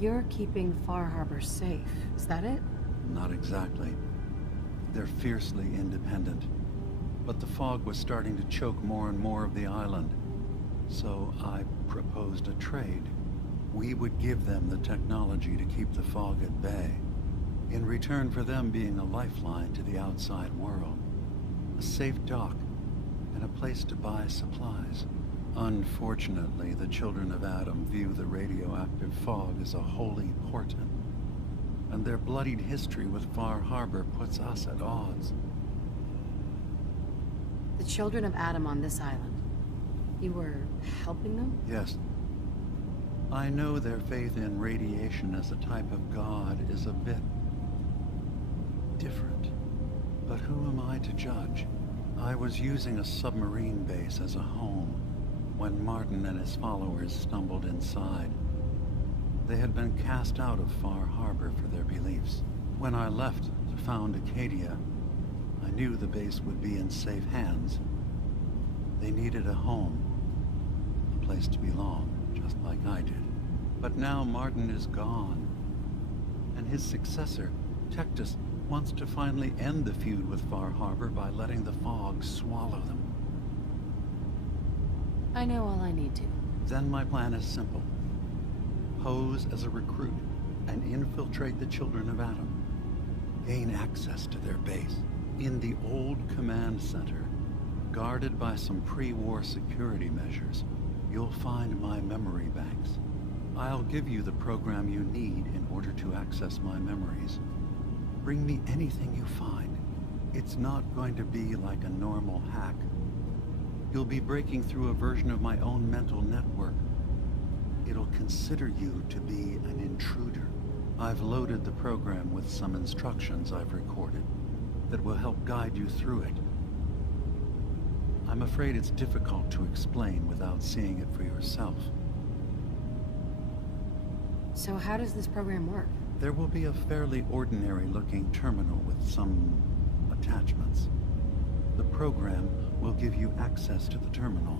You're keeping Far Harbor safe, is that it? Not exactly. They're fiercely independent. But the fog was starting to choke more and more of the island. So I proposed a trade. We would give them the technology to keep the fog at bay, in return for them being a lifeline to the outside world. A safe dock, and a place to buy supplies. Unfortunately, the children of Adam view the radioactive fog as a holy portent, and their bloodied history with Far Harbor puts us at odds. The children of Adam on this island. You were helping them? Yes. I know their faith in radiation as a type of god is a bit different. But who am I to judge? I was using a submarine base as a home when Martin and his followers stumbled inside. They had been cast out of Far Harbor for their beliefs. When I left to found Acadia, I knew the base would be in safe hands. They needed a home, a place to belong, just like I did. But now Martin is gone, and his successor, Tectus, wants to finally end the feud with Far Harbor by letting the fog swallow them. I know all I need to. Then my plan is simple. Pose as a recruit and infiltrate the children of Adam. Gain access to their base in the old command center. Guarded by some pre-war security measures, you'll find my memory banks. I'll give you the program you need in order to access my memories. Bring me anything you find. It's not going to be like a normal hack. You'll be breaking through a version of my own mental network. It'll consider you to be an intruder. I've loaded the program with some instructions I've recorded that will help guide you through it. I'm afraid it's difficult to explain without seeing it for yourself. So how does this program work? There will be a fairly ordinary-looking terminal with some attachments. The program will give you access to the terminal.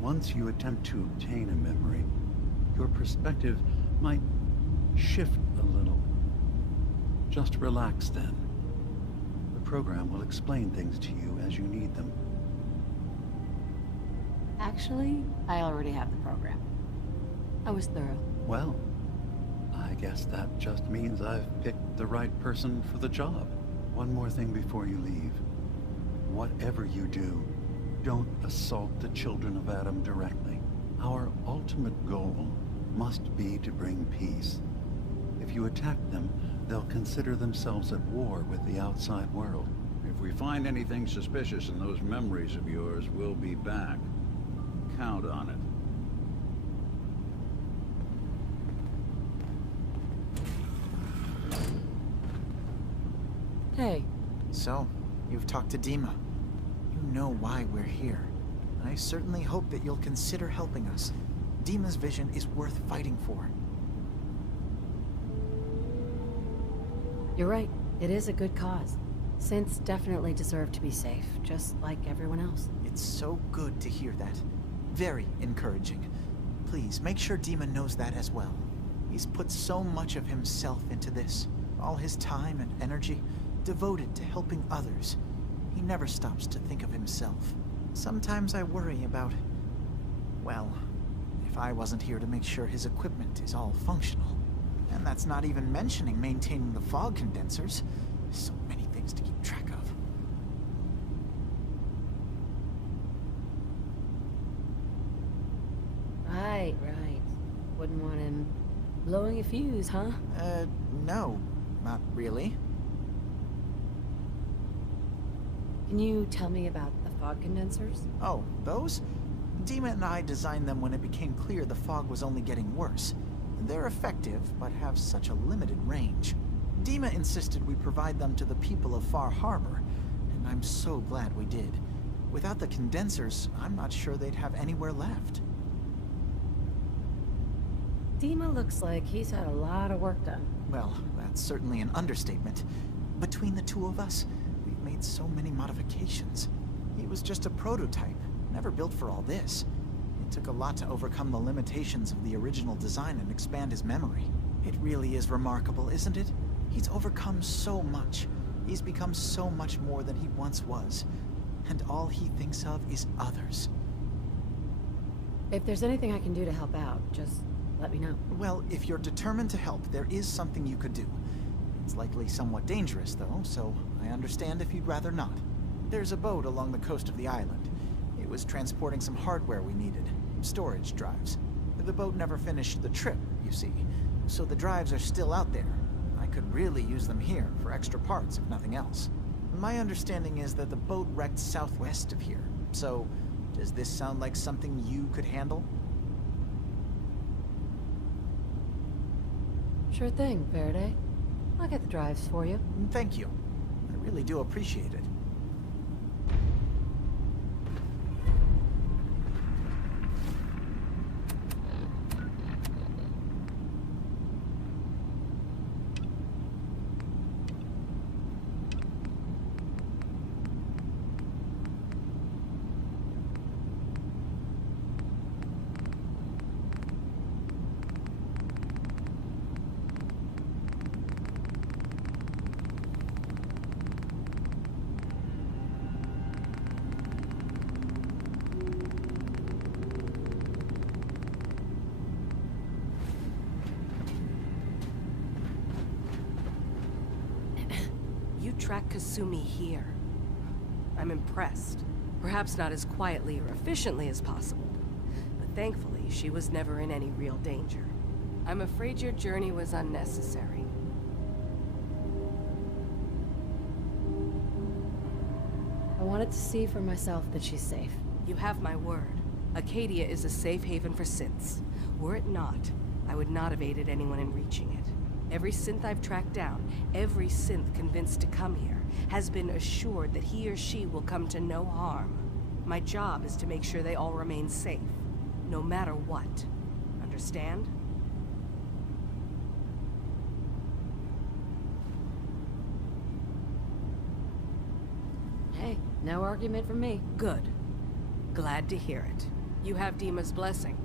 Once you attempt to obtain a memory, your perspective might shift a little. Just relax then. The program will explain things to you as you need them. Actually, I already have the program. I was thorough. Well, I guess that just means I've picked the right person for the job. One more thing before you leave. Whatever you do, don't assault the children of Adam directly. Our ultimate goal must be to bring peace. If you attack them, they'll consider themselves at war with the outside world. If we find anything suspicious in those memories of yours, we'll be back. Count on it. Hey. So, you've talked to Dima. You know why we're here. I certainly hope that you'll consider helping us. Dima's vision is worth fighting for. You're right. It is a good cause. Synths definitely deserve to be safe, just like everyone else. It's so good to hear that. Very encouraging. Please, make sure Dima knows that as well. He's put so much of himself into this. All his time and energy devoted to helping others. He never stops to think of himself. Sometimes I worry about... well, if I wasn't here to make sure his equipment is all functional. And that's not even mentioning maintaining the fog condensers. So many things to keep track of. Right. Wouldn't want him blowing a fuse, huh? No, not really. Can you tell me about the fog condensers? Oh, those? Dima and I designed them when it became clear the fog was only getting worse. They're effective, but have such a limited range. Dima insisted we provide them to the people of Far Harbor, and I'm so glad we did. Without the condensers, I'm not sure they'd have anywhere left. Dima looks like he's had a lot of work done. Well, that's certainly an understatement. Between the two of us, we've made so many modifications. He was just a prototype, never built for all this. took a lot to overcome the limitations of the original design and expand his memory. It really is remarkable, isn't it? He's overcome so much. He's become so much more than he once was. And all he thinks of is others. If there's anything I can do to help out, just let me know. Well, if you're determined to help, there is something you could do. It's likely somewhat dangerous, though, so I understand if you'd rather not. There's a boat along the coast of the island. It was transporting some hardware we needed. Storage drives. The boat never finished the trip, you see, so the drives are still out there. I could really use them here for extra parts, if nothing else. My understanding is that the boat wrecked southwest of here, so does this sound like something you could handle? Sure thing, Faraday. I'll get the drives for you. Thank you. I really do appreciate it. Track Kasumi here. I'm impressed. Perhaps not as quietly or efficiently as possible, but thankfully she was never in any real danger. I'm afraid your journey was unnecessary. I wanted to see for myself that she's safe. You have my word. Acadia is a safe haven for synths. Were it not, I would not have aided anyone in reaching it. Every synth I've tracked down, every synth convinced to come here, has been assured that he or she will come to no harm. My job is to make sure they all remain safe, no matter what. Understand? Hey, no argument from me. Good. Glad to hear it. You have Dima's blessing,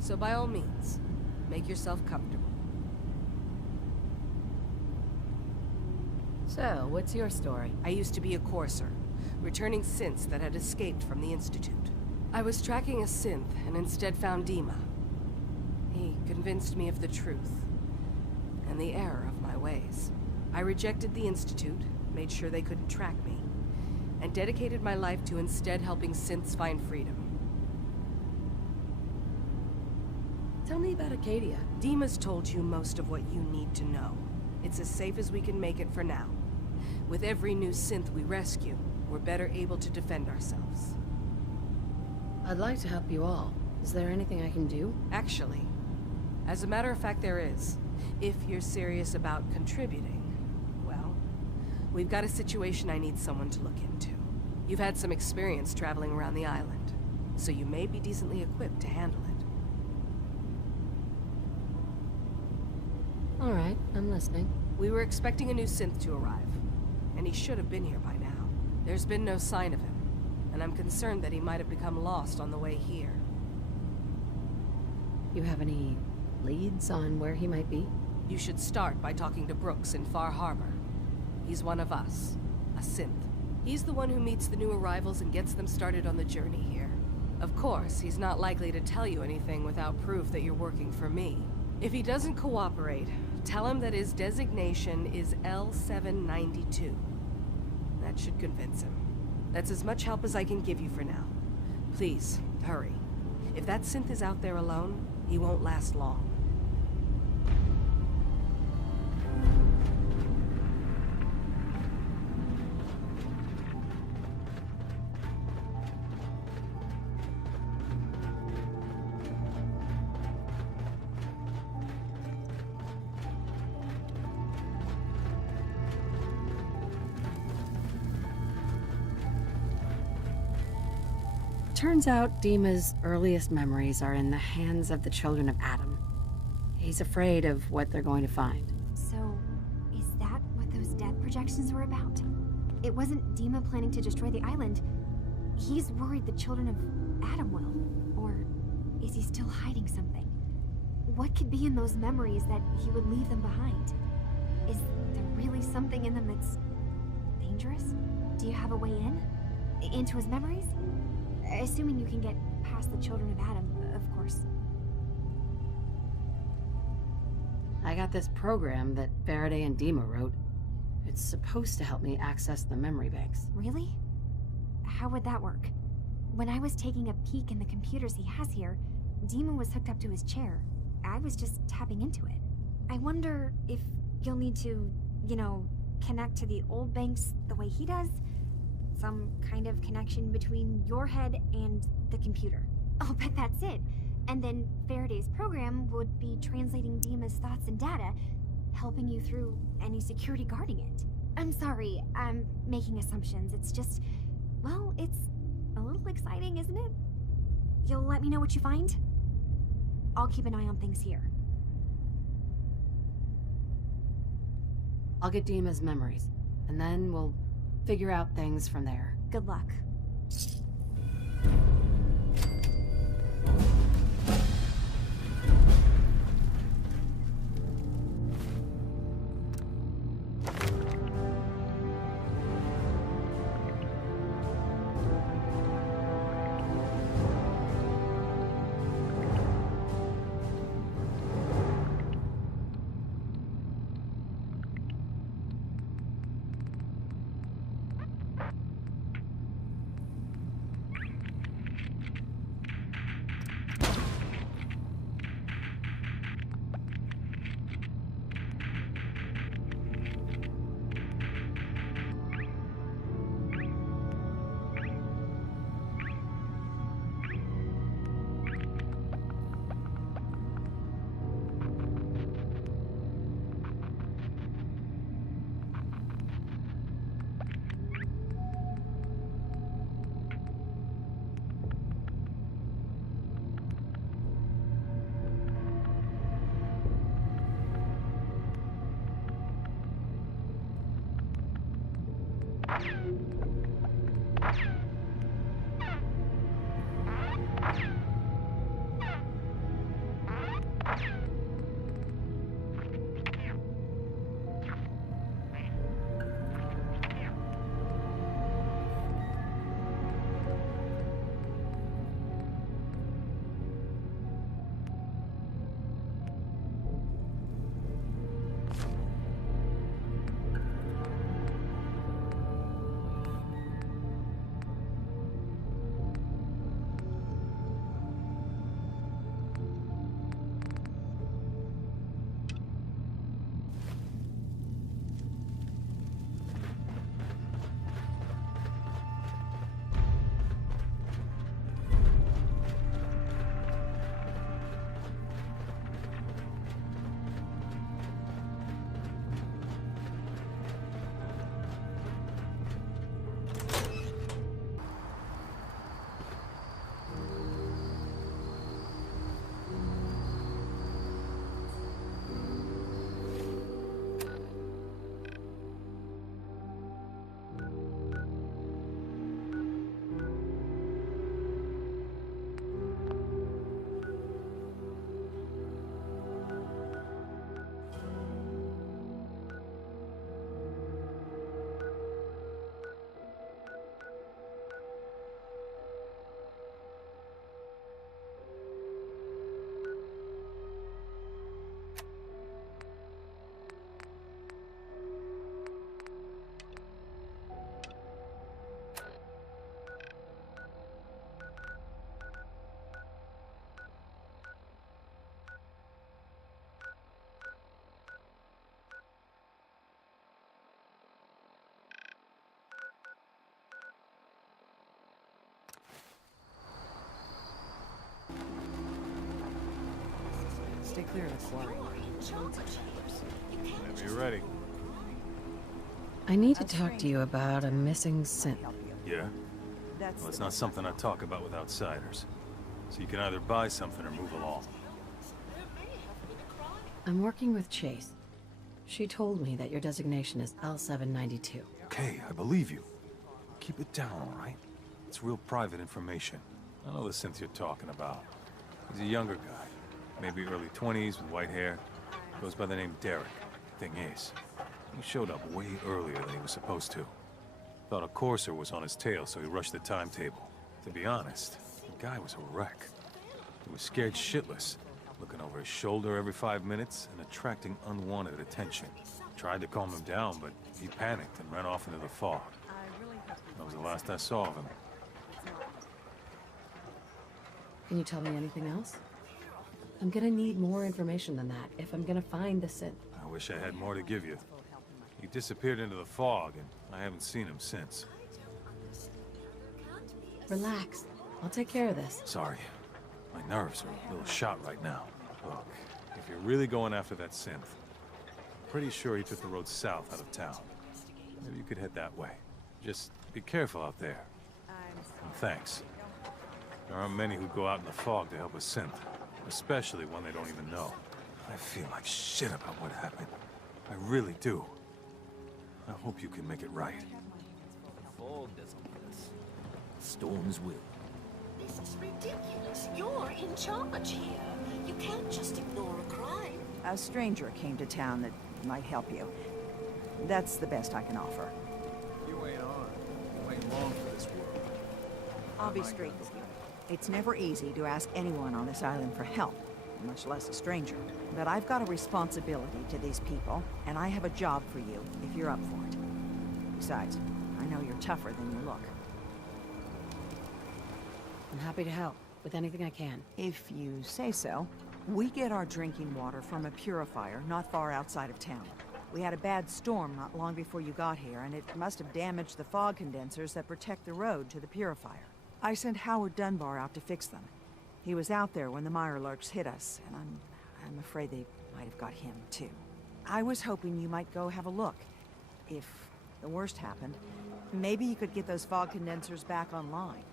so by all means, make yourself comfortable. So, what's your story? I used to be a courser, returning synths that had escaped from the Institute. I was tracking a synth and instead found Dima. He convinced me of the truth and the error of my ways. I rejected the Institute, made sure they couldn't track me, and dedicated my life to instead helping synths find freedom. Tell me about Acadia. Dima's told you most of what you need to know. It's as safe as we can make it for now. With every new synth we rescue, we're better able to defend ourselves. I'd like to help you all. Is there anything I can do? Actually, as a matter of fact, there is. If you're serious about contributing, well, we've got a situation I need someone to look into. You've had some experience traveling around the island, so you may be decently equipped to handle it. All right, I'm listening. We were expecting a new synth to arrive, and he should have been here by now. There's been no sign of him, and I'm concerned that he might have become lost on the way here. You have any leads on where he might be? You should start by talking to Brooks in Far Harbor. He's one of us, a synth. He's the one who meets the new arrivals and gets them started on the journey here. Of course, he's not likely to tell you anything without proof that you're working for me. If he doesn't cooperate, tell him that his designation is L792. That should convince him. That's as much help as I can give you for now. Please, hurry. If that synth is out there alone, he won't last long. Turns out Dima's earliest memories are in the hands of the children of Adam. He's afraid of what they're going to find. So, is that what those death projections were about? It wasn't Dima planning to destroy the island. He's worried the children of Adam will. Or Is he still hiding something? What could be in those memories that he would leave them behind? Is there really something in them that's dangerous? Do you have a way in? Into his memories? Assuming you can get past the children of Adam, of course. I got this program that Faraday and Dima wrote. It's supposed to help me access the memory banks. Really? How would that work? When I was taking a peek in the computers he has here, Dima was hooked up to his chair. I was just tapping into it. I wonder if you'll need to, connect to the old banks the way he does? Some kind of connection between your head and the computer. I'll bet that's it. And then Faraday's program would be translating Dima's thoughts and data, helping you through any security guarding it. I'm sorry, I'm making assumptions. It's just, well, it's a little exciting, isn't it? You'll let me know what you find? I'll keep an eye on things here. I'll get Dima's memories, and then we'll figure out things from there. Good luck. Stay clear of the quarry. Whenever you're ready. I need to talk to you about a missing synth. Yeah? Well, it's not something I talk about with outsiders. So you can either buy something or move along. I'm working with Chase. She told me that your designation is L792. Okay, I believe you. Keep it down, all right? It's real private information. I know the synth you're talking about. He's a younger guy, maybe early 20s with white hair. Goes by the name Derek. Thing is, he showed up way earlier than he was supposed to. Thought a courser was on his tail, so he rushed the timetable. To be honest, the guy was a wreck. He was scared shitless, looking over his shoulder every 5 minutes and attracting unwanted attention. Tried to calm him down, but he panicked and ran off into the fog. That was the last I saw of him. Can you tell me anything else? I'm gonna need more information than that if I'm gonna find the synth. I wish I had more to give you. He disappeared into the fog, and I haven't seen him since. Relax. I'll take care of this. Sorry. My nerves are a little shot right now. Look, if you're really going after that synth, I'm pretty sure he took the road south out of town. Maybe you could head that way. Just be careful out there. And thanks. There aren't many who go out in the fog to help a synth, especially one they don't even know. I feel like shit about what happened. I really do. I hope you can make it right. Fog doesn't get us. Storms will. This is ridiculous. You're in charge here. You can't just ignore a crime. A stranger came to town that might help you. That's the best I can offer. You ain't on. You ain't long for this world. I'll be straight with you. It's never easy to ask anyone on this island for help, much less a stranger. But I've got a responsibility to these people, and I have a job for you if you're up for it. Besides, I know you're tougher than you look. I'm happy to help with anything I can. If you say so. We get our drinking water from a purifier not far outside of town. We had a bad storm not long before you got here, and it must have damaged the fog condensers that protect the road to the purifier. I sent Howard Dunbar out to fix them. He was out there when the Mirelurks hit us, and I'm afraid they might have got him, too. I was hoping you might go have a look. If the worst happened, maybe you could get those fog condensers back online.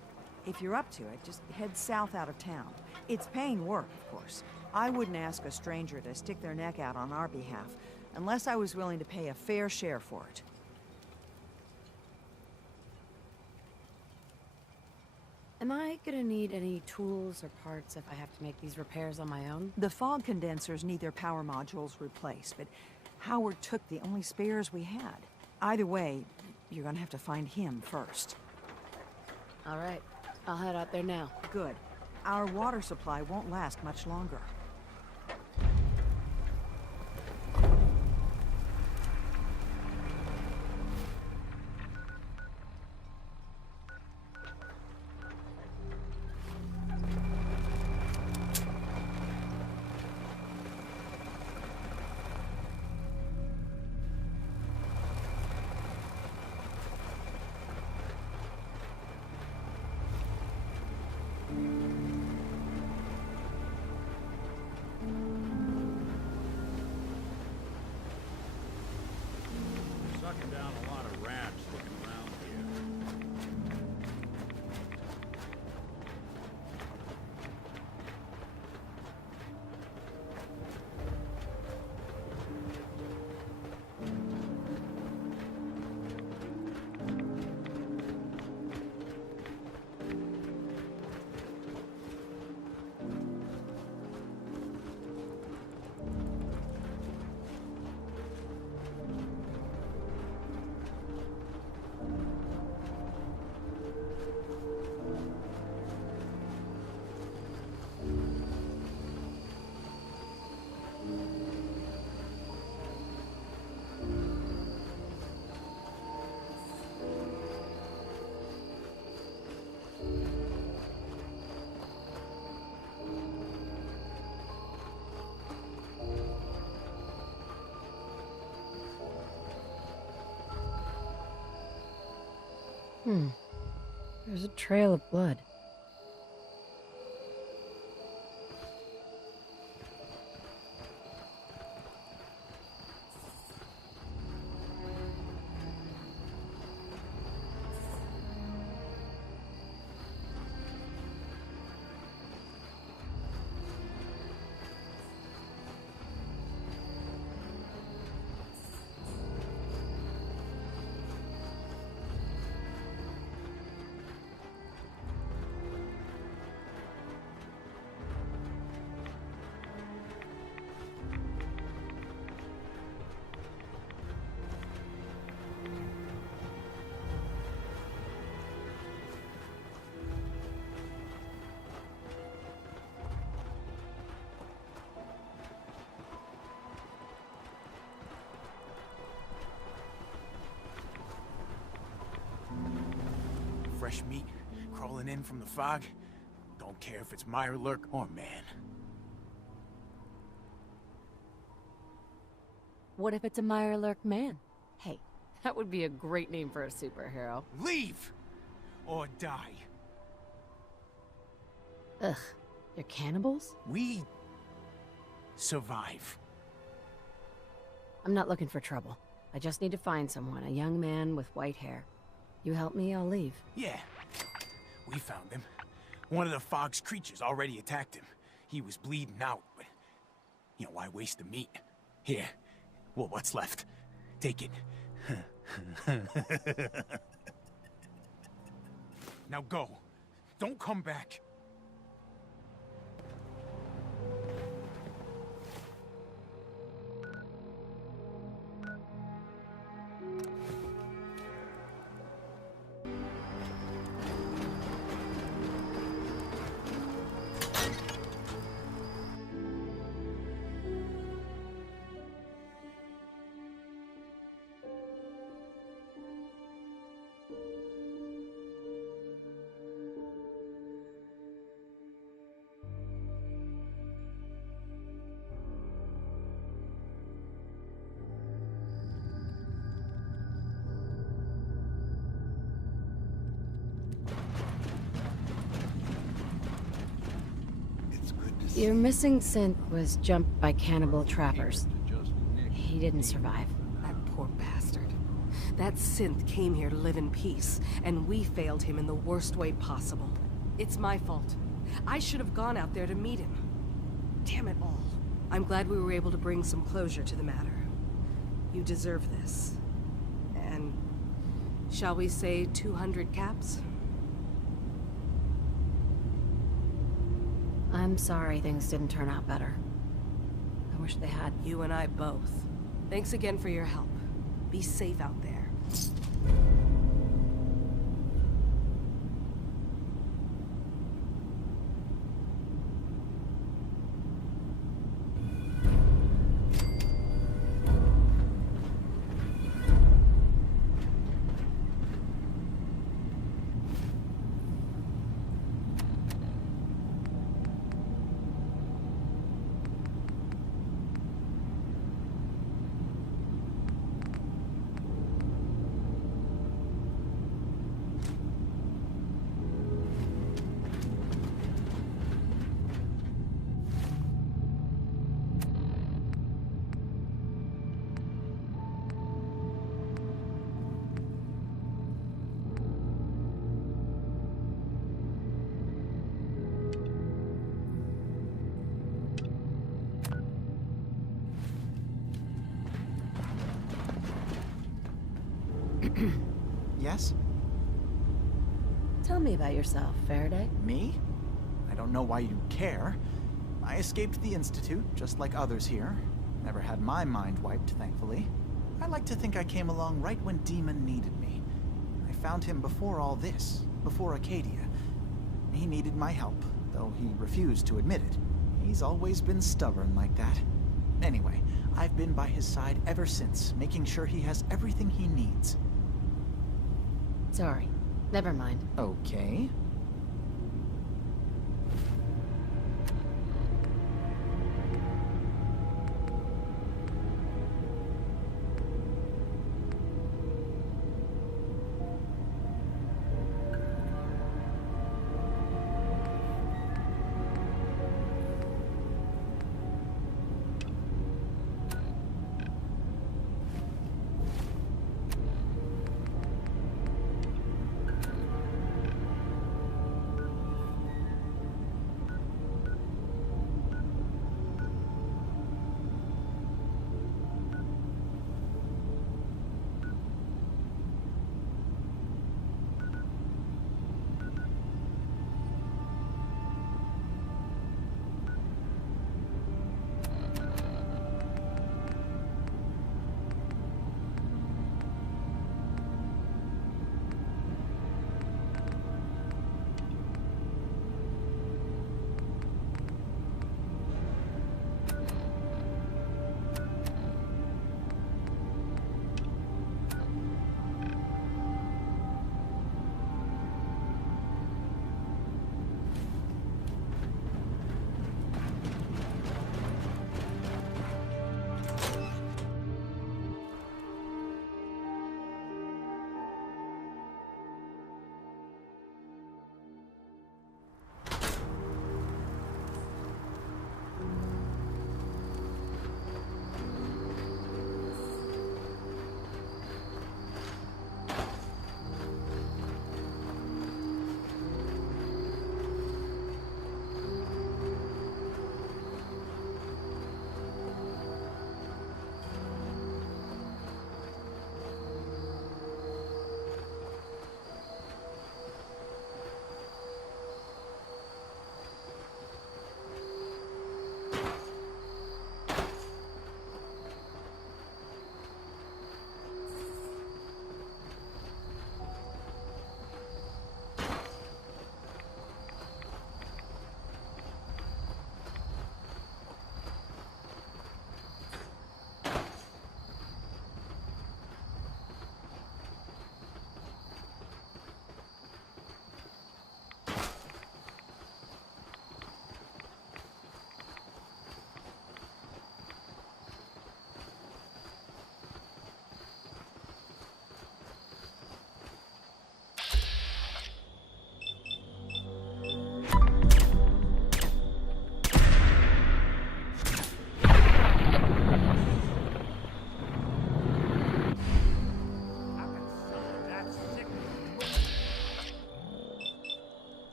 If you're up to it, just head south out of town. It's paying work, of course. I wouldn't ask a stranger to stick their neck out on our behalf, unless I was willing to pay a fair share for it. Am I gonna need any tools or parts if I have to make these repairs on my own? The fog condensers need their power modules replaced, but Howard took the only spares we had. Either way, you're gonna have to find him first. All right. I'll head out there now. Good. Our water supply won't last much longer. Sucking down a lot of rats looking around here. There's a trail of blood. fresh meat crawling in from the fog. Don't care if it's Mirelurk or man. What if it's a Mirelurk man? Hey, that would be a great name for a superhero. Leave! Or die. Ugh, you're cannibals? We survive. I'm not looking for trouble. I just need to find someone, a young man with white hair. You help me, I'll leave. Yeah, we found him. One of the fog's creatures already attacked him. He was bleeding out, but, you know, why waste the meat? Here, well, what's left? Take it. Now go. Don't come back. Your missing synth was jumped by cannibal trappers. He didn't survive. That poor bastard. That synth came here to live in peace, and we failed him in the worst way possible. It's my fault. I should have gone out there to meet him. Damn it all. I'm glad we were able to bring some closure to the matter. You deserve this. And shall we say 200 caps? I'm sorry things didn't turn out better. I wish they had. You and I both. Thanks again for your help. Be safe out there. Yes? Tell me about yourself, Faraday. Me? I don't know why you care. I escaped the Institute, just like others here. Never had my mind wiped, thankfully. I like to think I came along right when Demon needed me. I found him before all this, before Acadia. He needed my help, though he refused to admit it. He's always been stubborn like that. Anyway, I've been by his side ever since, making sure he has everything he needs. Sorry. Never mind. Okay.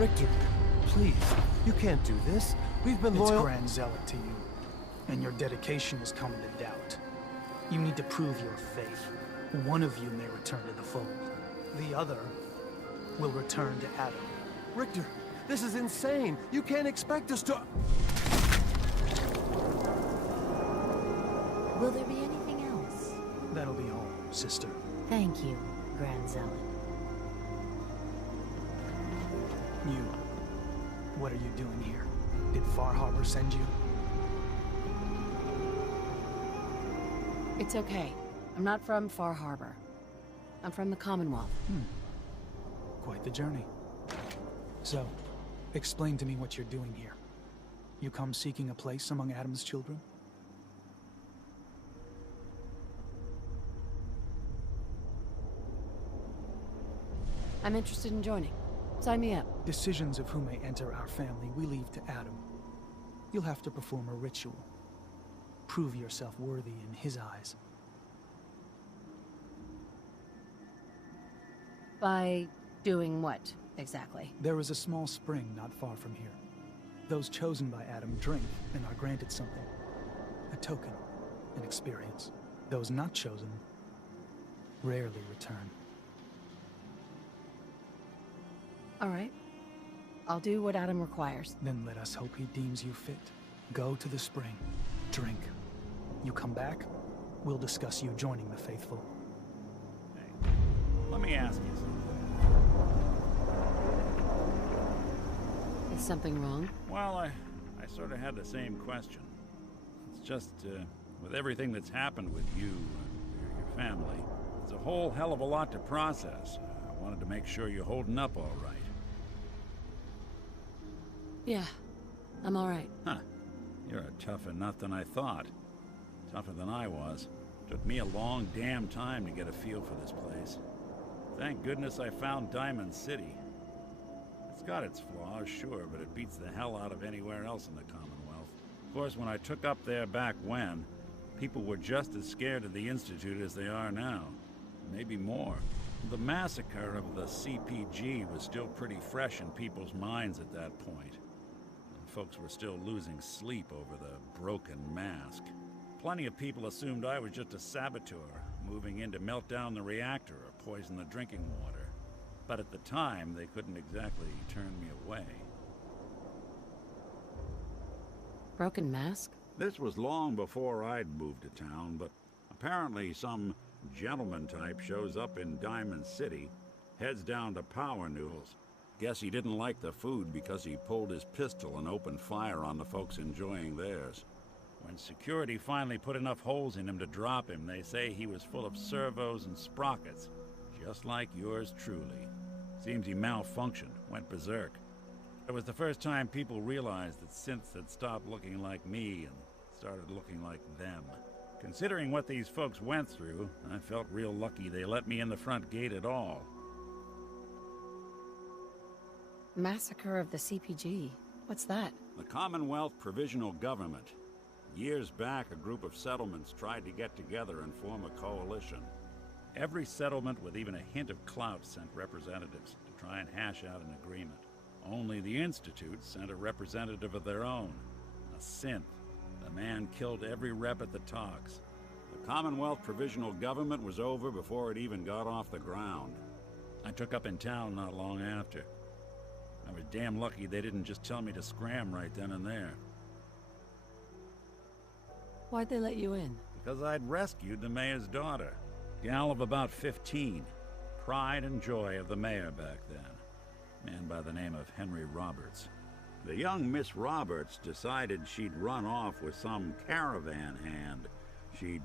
Richter, please. You can't do this. We've been loyal— It's Grand Zealot to you, and your dedication is coming to doubt. You need to prove your faith. One of you may return to the fold. The other will return to Adam. Richter, this is insane. You can't expect us to— Will there be anything else? That'll be all, sister. Thank you, Grand Zealot. You. What are you doing here? Did Far Harbor send you? It's okay. I'm not from Far Harbor. I'm from the Commonwealth. Quite the journey. So, explain to me what you're doing here. You come seeking a place among Adam's children? I'm interested in joining. Sign me up. Decisions of who may enter our family we leave to Adam. You'll have to perform a ritual. Prove yourself worthy in his eyes. By doing what, exactly? There is a small spring not far from here. Those chosen by Adam drink and are granted something. A token, an experience. Those not chosen rarely return. All right. I'll do what Adam requires. Then let us hope he deems you fit. Go to the spring. Drink. You come back, we'll discuss you joining the faithful. Hey, let me ask you something. Is something wrong? Well, I sort of had the same question. It's just, with everything that's happened with you and your family, it's a whole hell of a lot to process. I wanted to make sure you're holding up all right. Yeah, I'm all right. Huh. You're a tougher nut than I thought. Tougher than I was. Took me a long damn time to get a feel for this place. Thank goodness I found Diamond City. It's got its flaws, sure, but it beats the hell out of anywhere else in the Commonwealth. Of course, when I took up there back when, people were just as scared of the Institute as they are now. Maybe more. The massacre of the CPG was still pretty fresh in people's minds at that point. Folks were still losing sleep over the broken mask. Plenty of people assumed I was just a saboteur, moving in to melt down the reactor or poison the drinking water. But at the time, they couldn't exactly turn me away. Broken mask? This was long before I'd moved to town, but apparently some gentleman type shows up in Diamond City, heads down to Power Noodles. Guess he didn't like the food because he pulled his pistol and opened fire on the folks enjoying theirs. When security finally put enough holes in him to drop him, they say he was full of servos and sprockets, just like yours truly. Seems he malfunctioned, went berserk. It was the first time people realized that synths had stopped looking like me and started looking like them. Considering what these folks went through, I felt real lucky they let me in the front gate at all. Massacre of the CPG. What's that? The Commonwealth Provisional Government. Years back, a group of settlements tried to get together and form a coalition. Every settlement with even a hint of clout sent representatives to try and hash out an agreement. Only the Institute sent a representative of their own, a synth. The man killed every rep at the talks. The Commonwealth Provisional Government was over before it even got off the ground. I took up in town not long after. I was damn lucky they didn't just tell me to scram right then and there. Why'd they let you in? Because I'd rescued the mayor's daughter. Gal of about 15. Pride and joy of the mayor back then. Man by the name of Henry Roberts. The young Miss Roberts decided she'd run off with some caravan hand she'd,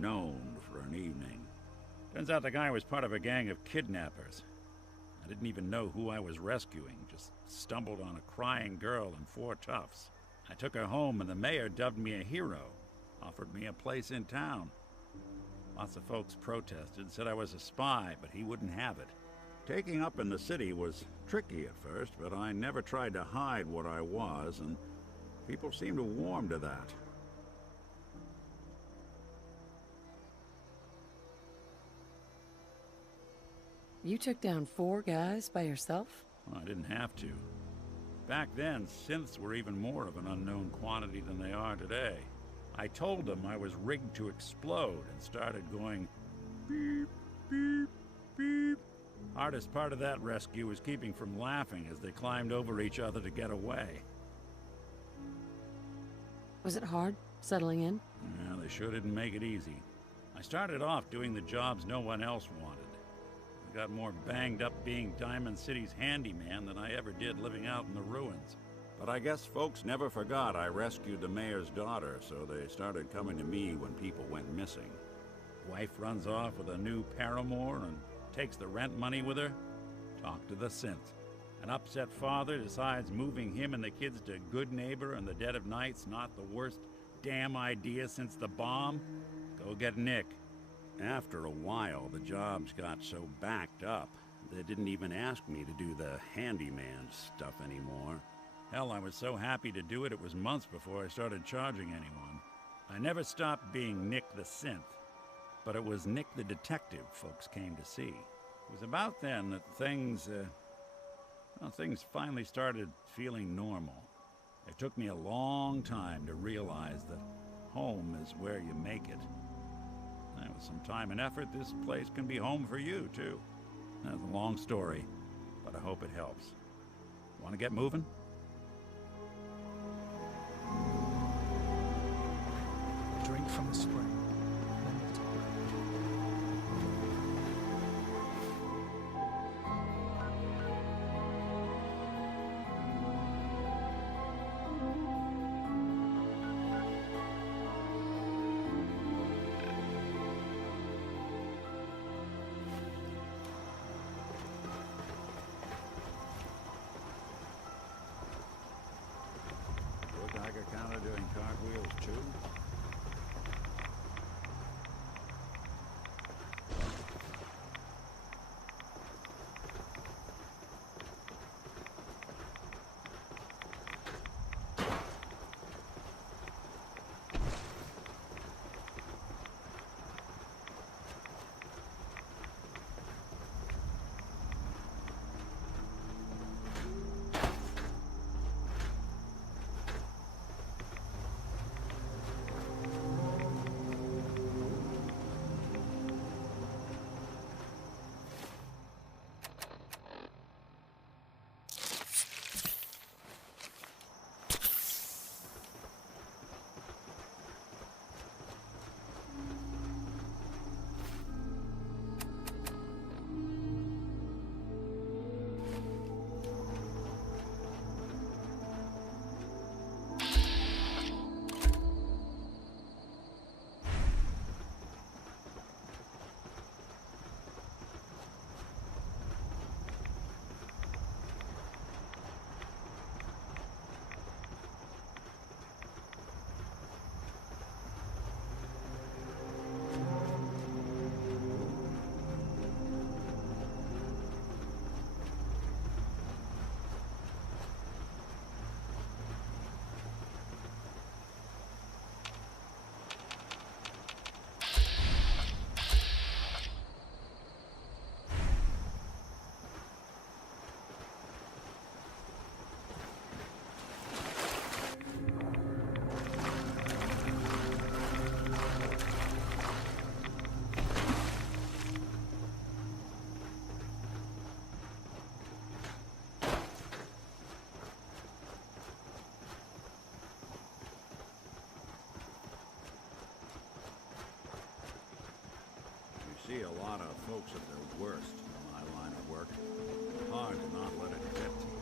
known for an evening. Turns out the guy was part of a gang of kidnappers. I didn't even know who I was rescuing, just stumbled on a crying girl and 4 toughs. I took her home and the mayor dubbed me a hero, offered me a place in town. Lots of folks protested, said I was a spy, but he wouldn't have it. Taking up in the city was tricky at first, but I never tried to hide what I was, and people seemed to warm to that. You took down 4 guys by yourself? Well, I didn't have to. Back then, synths were even more of an unknown quantity than they are today. I told them I was rigged to explode and started going beep, beep, beep. Hardest part of that rescue was keeping from laughing as they climbed over each other to get away. Was it hard, settling in? Yeah, they sure didn't make it easy. I started off doing the jobs no one else wanted. I got more banged up being Diamond City's handyman than I ever did living out in the ruins. But I guess folks never forgot I rescued the mayor's daughter, so they started coming to me when people went missing. Wife runs off with a new paramour and takes the rent money with her. Talk to the synth. An upset father decides moving him and the kids to Good Neighbor in the dead of night's not the worst damn idea since the bomb. Go get Nick. After a while, the jobs got so backed up, they didn't even ask me to do the handyman stuff anymore. Hell, I was so happy to do it, it was months before I started charging anyone. I never stopped being Nick the Synth, but it was Nick the Detective folks came to see. It was about then that things finally started feeling normal. It took me a long time to realize that home is where you make it. And with some time and effort, this place can be home for you, too. That's a long story, but I hope it helps. Want to get moving? Drink from the spring, then we'll talk. Your Geiger counter doing cartwheels, too? See a lot of folks at their worst in my line of work. Hard to not let it get to you.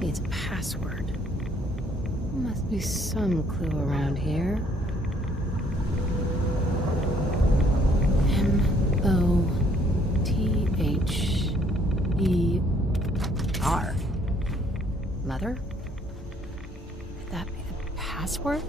Needs a password. Must be some clue around here. M-O-T-H-E-R. Mother? Could that be the password?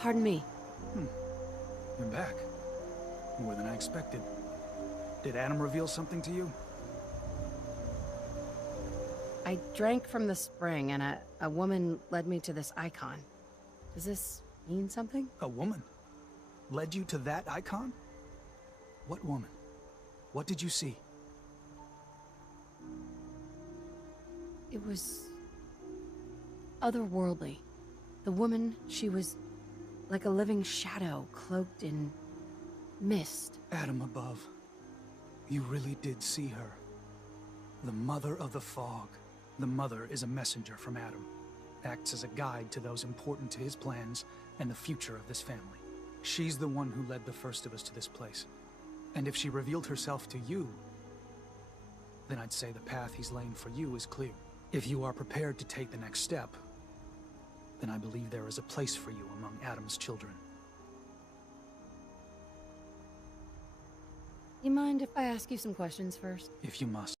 Pardon me. You're back. More than I expected. Did Adam reveal something to you? I drank from the spring, and a woman led me to this icon. Does this mean something? A woman? Led you to that icon? What woman? What did you see? It was otherworldly. The woman, she was like a living shadow cloaked in mist. Adam above. You really did see her. The Mother of the Fog. The Mother is a messenger from Adam. Acts as a guide to those important to his plans and the future of this family. She's the one who led the first of us to this place. And if she revealed herself to you, then I'd say the path he's laying for you is clear. If you are prepared to take the next step, then I believe there is a place for you among Adam's children. You mind if I ask you some questions first? If you must.